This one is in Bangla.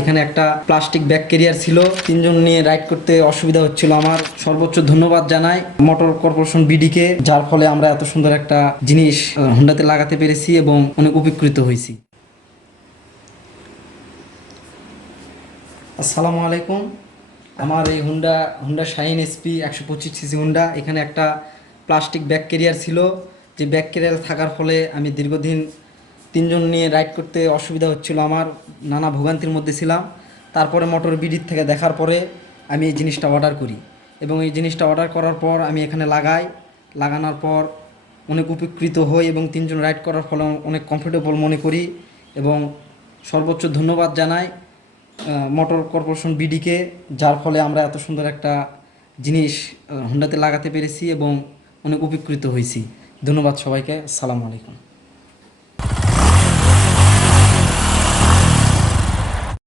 এখানে একটা প্লাস্টিক ব্যাগ ক্যারিয়ার ছিল, তিনজন নিয়ে রাইড করতে অসুবিধা হচ্ছিল আমার। সর্বোচ্চ ধন্যবাদ জানাই মোটর কর্পোরেশন বিডিকে, যার ফলে আমরা এত সুন্দর একটা জিনিস হোন্ডাতে লাগাতে পেরেছি এবং অনেক উপকৃত হয়েছি। আসসালামু আলাইকুম। আমার এই Honda shine SP 125 CC Honda, এখানে একটা প্লাস্টিক ব্যাগ ক্যারিয়ার ছিল, যে ব্যাগ ক্যারিয়ার থাকার ফলে আমি দীর্ঘদিন তিনজন নিয়ে রাইড করতে অসুবিধা হচ্ছিল আমার, নানা ভোগান্তির মধ্যে ছিলাম। তারপরে মোটর বিডির থেকে দেখার পরে আমি এই জিনিসটা অর্ডার করি এবং এই জিনিসটা অর্ডার করার পর আমি এখানে লাগানোর পর অনেক উপকৃত হই এবং তিনজন রাইড করার ফলে অনেক কমফোর্টেবল মনে করি এবং সর্বোচ্চ ধন্যবাদ জানাই মোটর কর্পোরেশন বিডিকে, যার ফলে আমরা এত সুন্দর একটা জিনিস হোন্ডাতে লাগাতে পেরেছি এবং অনেক উপকৃত হয়েছি। ধন্যবাদ সবাইকে। আসসালামু আলাইকুম।